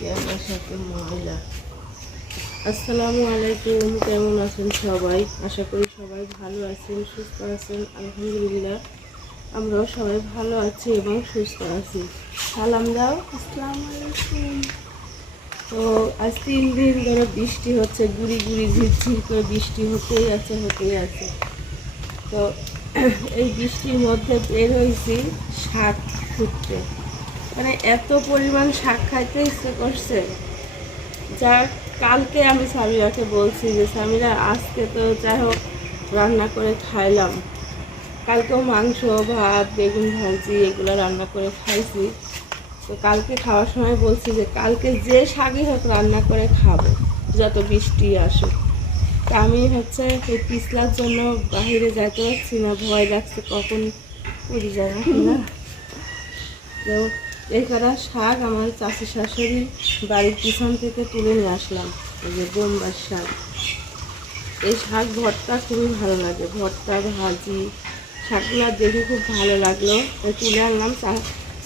আজকে আমার সাথে মহিলা আসসালামু আলাইকুম কেমন আছেন সবাই? আশা করি সবাই ভালো আছেন সুস্থ আছেন আলহামদুলিল্লাহ। আমরাও সবাই ভালো আছি এবং সুস্থ আছি। সালাম দাও। আসসালামু আলাইকুম। তো আজ তিন দিন ধরে বৃষ্টি হচ্ছে গুড়ি গুড়ি ঝিরঝির করে বৃষ্টি হতেই আছে হতেই আছে। তো এই বৃষ্টির মধ্যে বের হয়েছি শাক খুঁজতে মানে এত পরিমাণ শাক খাইতে ইচ্ছে করছে। যা কালকে আমি সামিরাকে বলছি যে, সামিরা, আজকে তো যাই হোক, রান্না করে খাইলাম। কালকেও মাংস, ভাত, বেগুন ভাজি এগুলো রান্না করে খাইছি। তো কালকে খাওয়ার সময় বলছি যে, কালকে যে শাকই হোক রান্না করে খাব, যত বৃষ্টি আসুক। তা আমি হচ্ছে এই পিছলার জন্য বাইরে যেতে পারছি না, ভয় লাগছে কখন পড়ে যায় না? তো এই শাক আমার চাষি শাশুড়ি বাড়ির পিছন থেকে তুলে নিয়ে আসলাম, এই যে বোম্বার শাক। এই শাক ভর্তা খুবই ভালো লাগে, ভর্তা, ভাজি, শাকগুলো দেখে খুব ভালো লাগল। তুলে আনলাম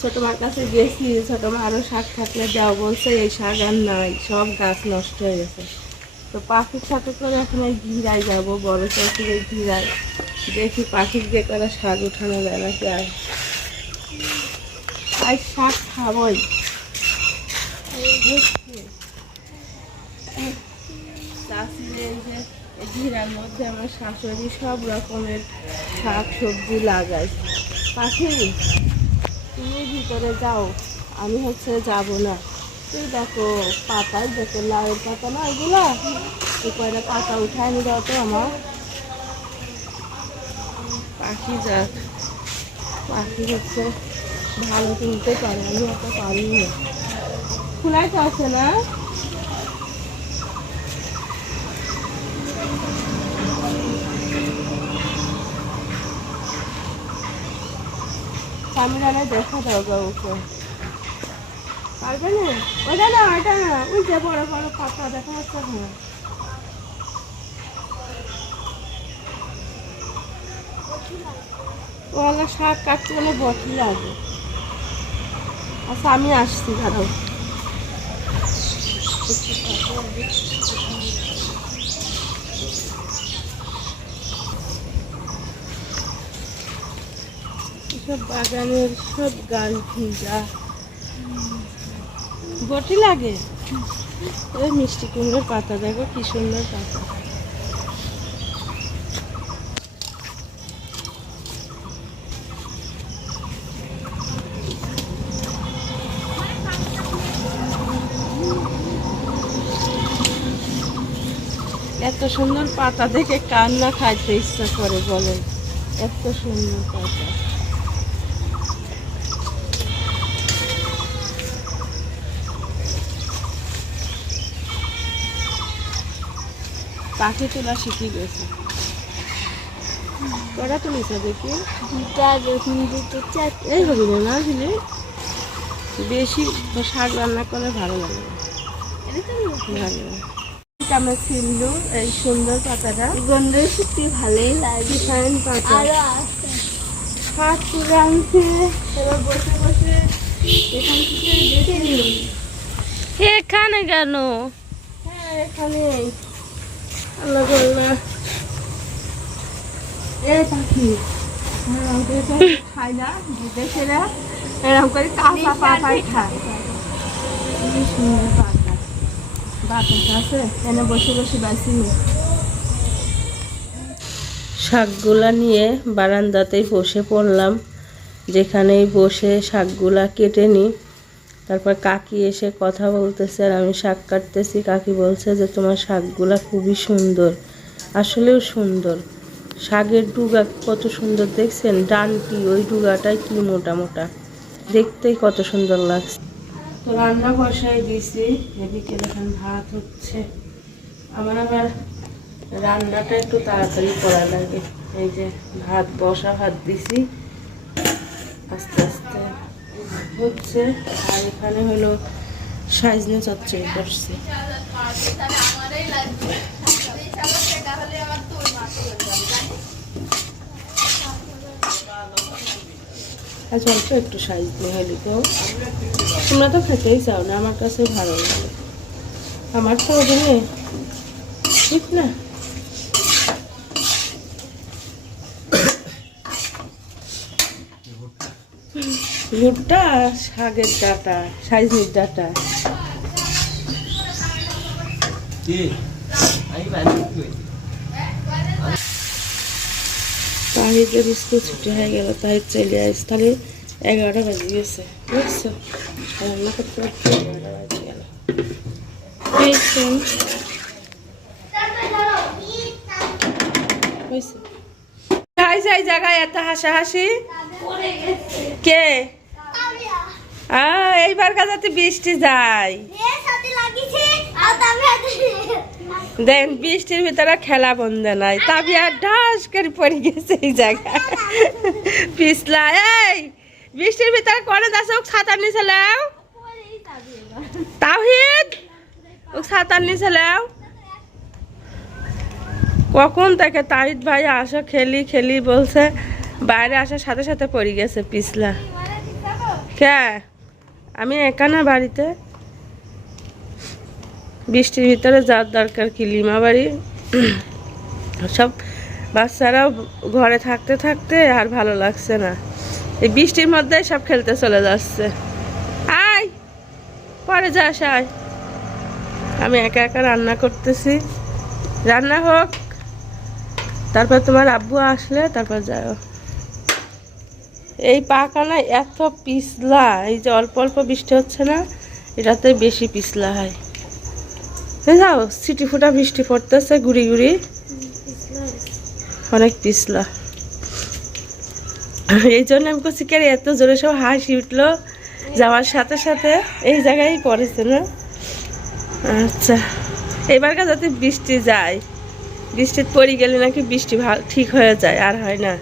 ছোটো মার কাছে গেছি, ছোটো মা আরও শাক থাকলে যাও বলছে, এই শাক আর নাই, সব গাছ নষ্ট হয়ে গেছে। তো পাখির সাথে করে এখন এই ঘিরায় যাব, বড় এই ঘিরায় দেখি পাখির যে করা শাক উঠানো যায় নাকি আর আর শাক খাবই। ঘিরার মধ্যে আমার শাশুড়ি সব রকমের শাক সবজি লাগায়। পাখি, তুমি ভিতরে যাও, আমি হচ্ছে যাব না। তুই দেখো, পাতায় দেখো, লাউয়ের পাতা না এগুলা? এই পাতা উঠায় নি দাও তো আমার। পাখি যাক, পাখি হচ্ছে ভালো তুলতে পারে, আমি অত পারি না। খোলাই তো আছে না? সামনে দেখা দাও ওকে। পারবে না? ওটা না ওটা না ওই যে বড় বড় পাতা দেখা যাচ্ছে না। ওলা শাক কাটতে গেলে বটি লাগে। আচ্ছা আমি আসছি, দাঁড়াও। সব বাগানের সব গাছ ভিজা। বটি লাগে? ওই মিষ্টি কুমড়োর পাতা, দেখো কি সুন্দর পাতা। এত সুন্দর পাতা দেখে কান্না খাইতে ইচ্ছা করে বলেন এত সুন্দর পাতা। পাখি তোলা শিখে গেছে। কটা তুলিস দেখি? এই হবি না না দিলে বেশি শাক রান্না করলে ভালো লাগে। ভালো লাগে আমরা ছিললু এই সুন্দর পাতাটা। গন্ধ সত্যি ভালোই লাগে। ডিফারেন্ট পাতা। আরও আছে। তুলে আনছে এবার বসে বসে এখান থেকে দেখে নিই। এখানে কেন? হ্যাঁ এখানে। আল্লাহ আল্লাহ এ পাখি খায় না বিদেশেরা এরকম করে কাঁচা পাতাই খায় সুন্দর শাকগুলা নিয়ে বারান্দাতেই বসে পড়লাম। যেখানেই বসে শাকগুলা কেটে নিই। তারপর কাকি এসে কথা বলতেছে আর আমি শাক কাটতেছি। কাকি বলছে যে, তোমার শাকগুলা খুবই সুন্দর। আসলেও সুন্দর। শাকের ডুগা কত সুন্দর, দেখছেন? ডানটি, ওই ডুগাটাই কি মোটা মোটা? দেখতেই কত সুন্দর লাগছে। তো রান্না বসাই দিছি এদিকে দেখেন ভাত হচ্ছে। আমার আবার রান্নাটা একটু তাড়াতাড়ি করা লাগে। এই যে ভাত বসা, ভাত দিছি। আস্তে আস্তে হচ্ছে। আর এখানে হলো সাইজনে চচ্চড়ি করছি। আচ্ছা একটু সাইজ দিয়ে হলি তো। তোমরা তো খেতেই চাও না আমার কাছে ভালো লাগে। আমার তো ওখানে ঠিক না। ভুট্টা শাকের ডাটা সাইজের ডাটা। স্কুল ছুটি হয়ে গেল তাই চলে আস তাহলে এগারোটা বাজে গেছে বুঝছ? রান্না করতে এগারোটা গেল। জায়গায় এত হাসাহাসি? কে? এইবার কাজাতে বৃষ্টি যায়। দেন বৃষ্টির ভিতরে খেলা বন্ধ নাই। তাবি আর ঢাস করে পড়ে গেছে এই জায়গায়। পিছলা, এই! বৃষ্টির ভিতরে করে দাস ওক ছাতার নিচে লাও তাহিদ ওক ছাতার নিচে লাও কখন থেকে তাহিদ ভাই আসো, খেলি খেলি বলছে, বাইরে আসার সাথে সাথে পড়ে গেছে পিছলা। কে? আমি একা না বাড়িতে? বৃষ্টির ভিতরে যাওয়ার দরকার কি, লিমা বাড়ি? সব বাচ্চারাও ঘরে থাকতে থাকতে আর ভালো লাগছে না। এই বৃষ্টির মধ্যে সব খেলতে চলে যাচ্ছে। আয় পরে যাস আয়। আমি একা একা রান্না করতেছি। রান্না হোক তারপর তোমার আব্বু আসলে তারপর যাও এই পাকানা এত পিছলা এই যে অল্প অল্প বৃষ্টি হচ্ছে না এটাতে বেশি পিছলা হয়। যাও সিটি ফুটা বৃষ্টি পড়তেছে গুড়ি গুড়ি। অনেক পিছলা। এই জন্য আমি করছি কে এত জোরে সব হাসি উঠল। যাওয়ার সাথে সাথে এই জায়গায় পড়েছে না? আচ্ছা এবারকার যাতে বৃষ্টি যায়, বৃষ্টি পড়ে গেলে নাকি বৃষ্টি ঠিক হয়ে যায়, আর হয় না।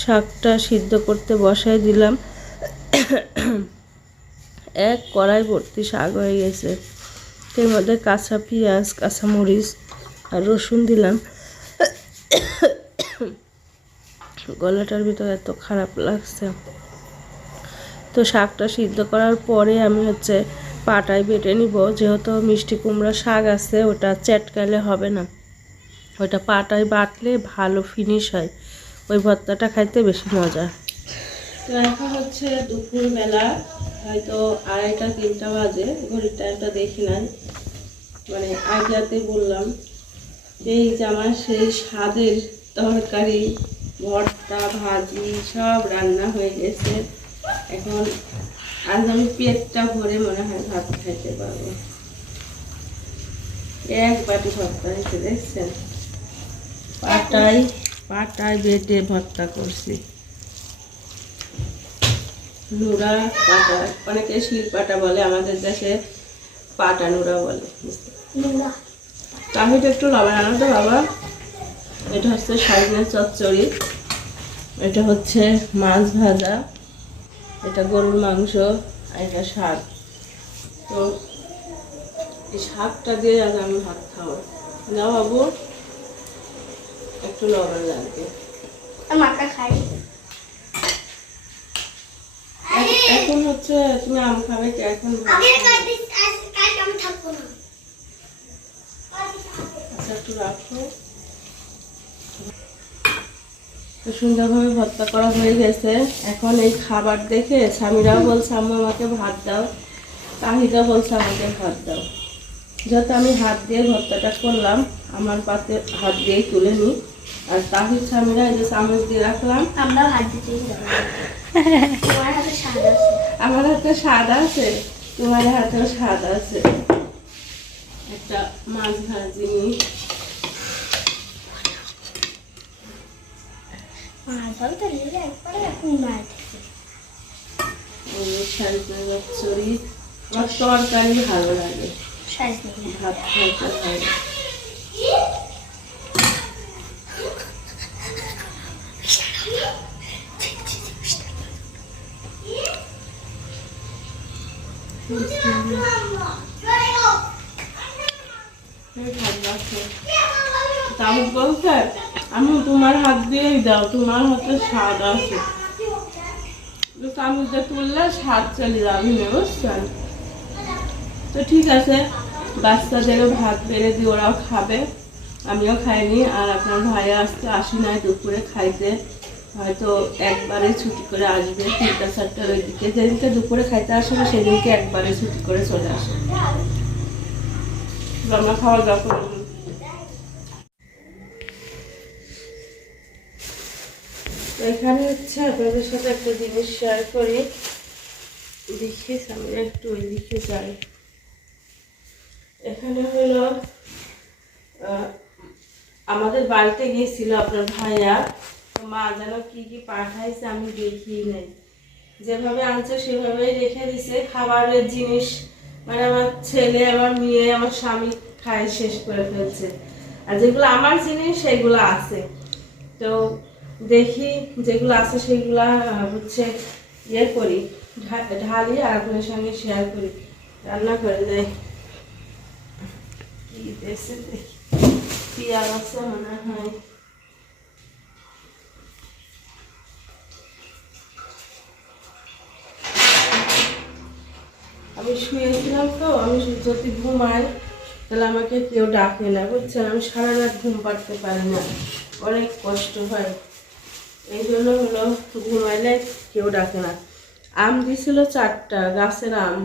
শাকটা সিদ্ধ করতে বসাই দিলাম। এক কড়াই ভর্তি শাক হয়ে গেছে। এর মধ্যে কাঁচা পেঁয়াজ কাঁচা মরিচ আর রসুন দিলাম। গলাটার ভিতরে এত খারাপ লাগছে। তো শাকটা সিদ্ধ করার পরে আমি হচ্ছে পাটায় বেটে নিব। যেহেতু মিষ্টি কুমড়া শাক আছে, ওটা চ্যাটকালে হবে না। ওটা পাটায় বাটলে ভালো ফিনিশ হয়। ওই ভর্তাটা খাইতে বেশি মজা। তো এখন হচ্ছে দুপুরবেলা, হয়তো আড়াইটা, তিনটা বাজে। ঘড়ির টাইমটা দেখি নাই। মানে আইডিয়াতে বললাম এই যে আমার সেই স্বাদের তরকারি ভর্তা ভাজি সব রান্না হয়ে গেছে। এখন আজ আমি পেটটা ভরে মনে হয় ভাত খাইতে পারব। এক বাটি ভর্তা হয়েছে দেখছেন? পাটায় পাটায় বেটে ভর্তা করছি। নুরা পাটা অনেকে শিল পাটা বলে আমাদের দেশে পাটা নুরা বলে তাহিটা একটু লবণ আনো তো বাবা। এটা হচ্ছে সজনের চচ্চড়ি। এটা হচ্ছে মাছ ভাজা এটা গরুর মাংস আর এটা শাক। তো এই শাকটা দিয়ে আজ আমি ভাত খাব। যাও বাবু একটু লবণ লাগবে। মাকা খাই। এখন হচ্ছে তুমি আম খাবে কি এখন আচ্ছা একটু রাখো। তো সুন্দরভাবে ভর্তা করা হয়ে গেছে। এখন এই খাবার দেখে স্বামীরাও বলছে আম্মা আমাকে ভাত দাও। তাহিদা বলছে আমাকে ভাত দাও। যেহেতু আমি হাত দিয়ে ভর্তাটা করলাম আমার পাতে হাত দিয়েই তুলে নিই। আর তাহির স্বামীরা এই যে চামচ দিয়ে রাখলাম। আমরা হাতে স্বাদ আছে। তোমার হাতেও স্বাদ আছে। একটা মাছ ভাজি নিই মাছ বলতে একবারে এখন মাছ এই চড়ি আমার তরকারি ভালো লাগে ভাত খাইতে হয় আমি তোমার হাত দিয়েই দাও, তোমার হাতে স্বাদ আছে। চামচটা তুললে স্বাদ চলে যাবে না বুঝছেন তো ঠিক আছে, বাচ্চাদেরও ভাত বেড়ে দিয়ে ওরাও খাবে। আমিও খাইনি, আর আপনার ভাইয়া আসতে আসি নাই দুপুরে খাইতে। হয়তো একবারে ছুটি করে আসবে, তিনটা, চারটার ওই দিকে যেদিনকে দুপুরে খাইতে আসে না, সেদিনকে একবারে ছুটি করে চলে আসে। আমরা খাওয়া দাওয়া এখানে হচ্ছে আপনাদের সাথে একটা জিনিস শেয়ার করি। দেখি, সামনে একটু ওই দিকে যাই। এখানে হলো আমাদের বাড়িতে গিয়েছিল আপনার ভাইয়া। মা যেন কী কী পাঠাইছে আমি দেখি নাই। যেভাবে আনছে সেভাবেই রেখে দিছে। খাবারের জিনিস মানে আমার ছেলে, আমার মেয়ে, আমার স্বামী খায় শেষ করে ফেলছে। আর যেগুলো আমার জিনিস, সেগুলো আছে। তো দেখি যেগুলো আছে সেগুলা হচ্ছে ইয়ে করি ঢালি আর আপনার সঙ্গে শেয়ার করি। রান্না করে দেয়। কি দেশে দেখি। পেঁয়াজ আছে মনে হয়। আমি শুয়েছিলাম তো, আমি যদি ঘুমাই, তাহলে আমাকে কেউ ডাকে না, বুঝছেন? আমি সারা রাত ঘুম পাড়তে পারি না। অনেক কষ্ট হয়। এই জন্য হলো ঘুমাইলে কেউ ডাকে না। আম দিছিল চারটা গাছের আম।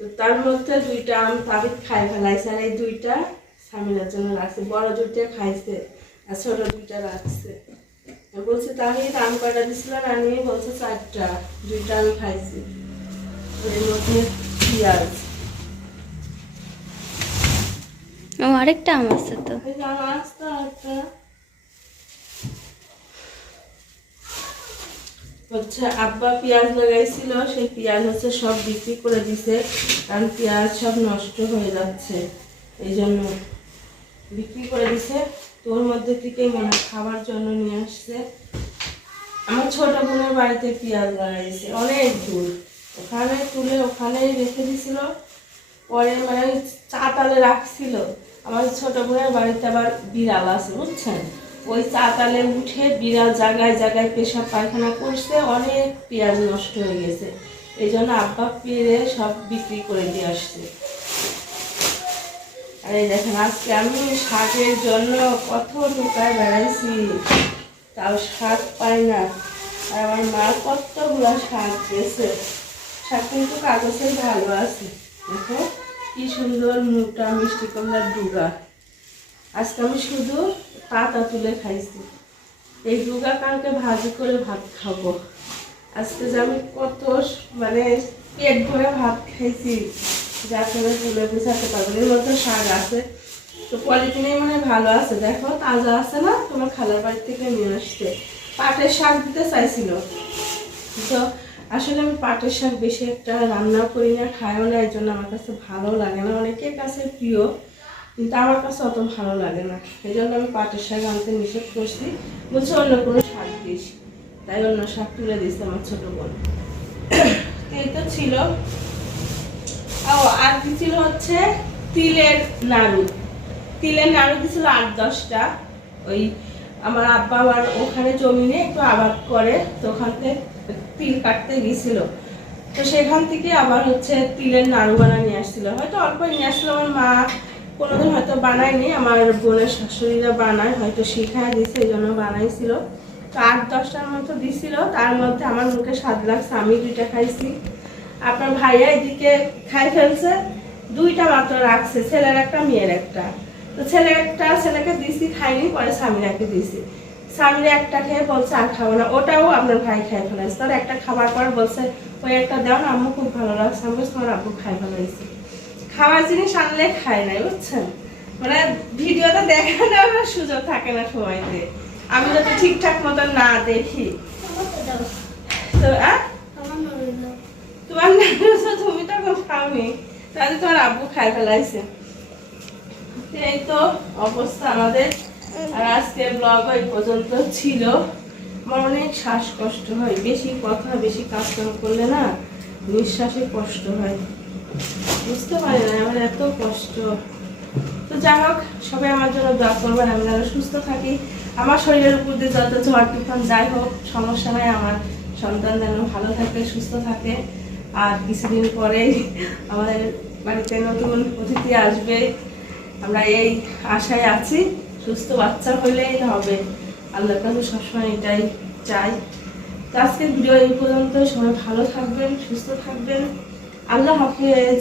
তো তার মধ্যে দুইটা আম তাবিদ খাই ফেলাইছে আর এই দুইটা সামিনার জন্য রাখছে। বড় দুইটা খাইছে আর ছোট দুইটা রাখছে। আমি তাহিদ আম কটা দিছিল না? নিয়ে বলছে চারটা দুইটা আমি খাইছি। এর মধ্যে পেঁয়াজ। আরেকটা আম আছে তো। আম আসতো একটা হচ্ছে আব্বা পেঁয়াজ লাগাইছিল, সেই পেঁয়াজ হচ্ছে সব বিক্রি করে দিছে, কারণ পেঁয়াজ সব নষ্ট হয়ে যাচ্ছে। এই জন্য বিক্রি করে দিছে। তোর মধ্যে থেকে মনে খাবার জন্য নিয়ে আসছে। আমার ছোট বোনের বাড়িতে পেঁয়াজ লাগাইছে, অনেক দূর। ওখানে তুলে ওখানেই রেখে দিছিল। পরে মানে চাতালে রাখছিল। আমার ছোট বোনের বাড়িতে আবার বিড়াল আছে, বুঝছেন? ওই চাতালে উঠে বিড়াল জায়গায় জায়গায় পেশাব পায়খানা করছে, অনেক পেঁয়াজ নষ্ট হয়ে গেছে। এই জন্য আব্বা পেরে সব বিক্রি করে দিয়ে আসছে। আর এই দেখেন, আজকে আমি শাকের জন্য কত টোকায় বেড়াইছি, তাও শাক পাই না। আর আমার মা কতগুলো শাক দিয়েছে। শাক কিন্তু কাগজের ভালো আছে। দেখো, কি সুন্দর মোটা মিষ্টি কমলার ডুগা। আজকে আমি শুধু পাতা তুলে খাইছি। এই ডুগা কালকে ভাজি করে ভাত খাব। আজকে যে আমি কত মানে পেট ভরে ভাত খাইছি যা করে তুলে গুছাতে পারব এর মধ্যে শাক আছে। তো পলিথিনে মানে ভালো আছে। দেখো, তাজা আছে না? তোমার খালার বাড়ি থেকে নিয়ে আসতে পাটের শাক দিতে চাইছিল। তো আসলে আমি পাটের শাক বেশি একটা রান্না করি না, খাইও না এই জন্য আমার কাছে ভালো লাগে না। অনেকের কাছে প্রিয়। কিন্তু আমার কাছে অত ভালো লাগে না। এই জন্য আমি পাটের শাক আনতে নিষেধ করছি। বলছে, অন্য কোনো শাক দিস। তাই অন্য শাক তুলে দিচ্ছে আমার ছোট বোন। এই তো ছিল। ও, আর কি ছিল হচ্ছে? তিলের নাড়ু। তিলের নাড়ু দিছিল আট, দশটা। ওই আমার আব্বা আমার ওখানে জমিনে একটু আবাদ করে, তো ওখান থেকে তিল কাটতে গেছিল। তো সেখান থেকে আবার হচ্ছে তিলের নাড়ু বানা নিয়ে আসছিল। হয়তো অল্প নিয়ে আসছিল আমার মা কোনোদিন হয়তো বানায়নি, আমার বোনের শাশুড়িরা বানায়, হয়তো শিখায় দিছে, এই জন্য বানাইছিল। তো আট দশটার মতো দিছিল, তার মধ্যে আমার মুখে স্বাদ লাগছে, আমি দুইটা খাইছি। আপনার ভাইয়া এদিকে খাই ফেলছে, দুইটা মাত্র রাখছে, ছেলের একটা, মেয়ের একটা। তো ছেলে একটা ছেলেকে দিছি, খাইনি, পরে স্বামীরাকে দিছি। স্বামীরা একটা খেয়ে বলছে, আর খাব না। ওটাও আপনার ভাই খাই ফেলাইছে। তার একটা খাবার পর বলছে, ওই একটা দাও না, আম্মু, খুব ভালো লাগছে। আমি তোমার আব্বু খাই ফেলাইছে। খাবার জিনিস আনলে খায় নাই, বুঝছেন? মানে ভিডিওতে দেখানোর সুযোগ থাকে না সময়তে। আমি যদি ঠিকঠাক মতো না দেখি। তোমার নানুস তুমি তো এখন খাওনি তাহলে তোমার আব্বু খাই ফেলাইছে। এই তো অবস্থা আমাদের। আর আজকে ব্লগ এই পর্যন্ত ছিল। আমার অনেক শ্বাসকষ্ট হয়। বেশি কথা, বেশি কাজ করলে না নিঃশ্বাসে কষ্ট হয়। বুঝতে পারি না, আমার এত কষ্ট। তো যাই হোক, সবাই আমার জন্য দোয়া করবেন, আমি যেন সুস্থ থাকি। আমার শরীরের উপর দিয়ে যত ঝড় তুফান যাই হোক, সমস্যা নাই, আমার সন্তান যেন ভালো থাকে, সুস্থ থাকে। আর কিছুদিন পরেই আমাদের বাড়িতে নতুন অতিথি আসবে। আমরা এই আশায় আছি, সুস্থ বাচ্চা হলেই হবে। আল্লাহর কাছে সবসময় এটাই চাই তো আজকের ভিডিও এই পর্যন্ত সবাই ভালো থাকবেন, সুস্থ থাকবেন। আল্লাহ হাফেজ।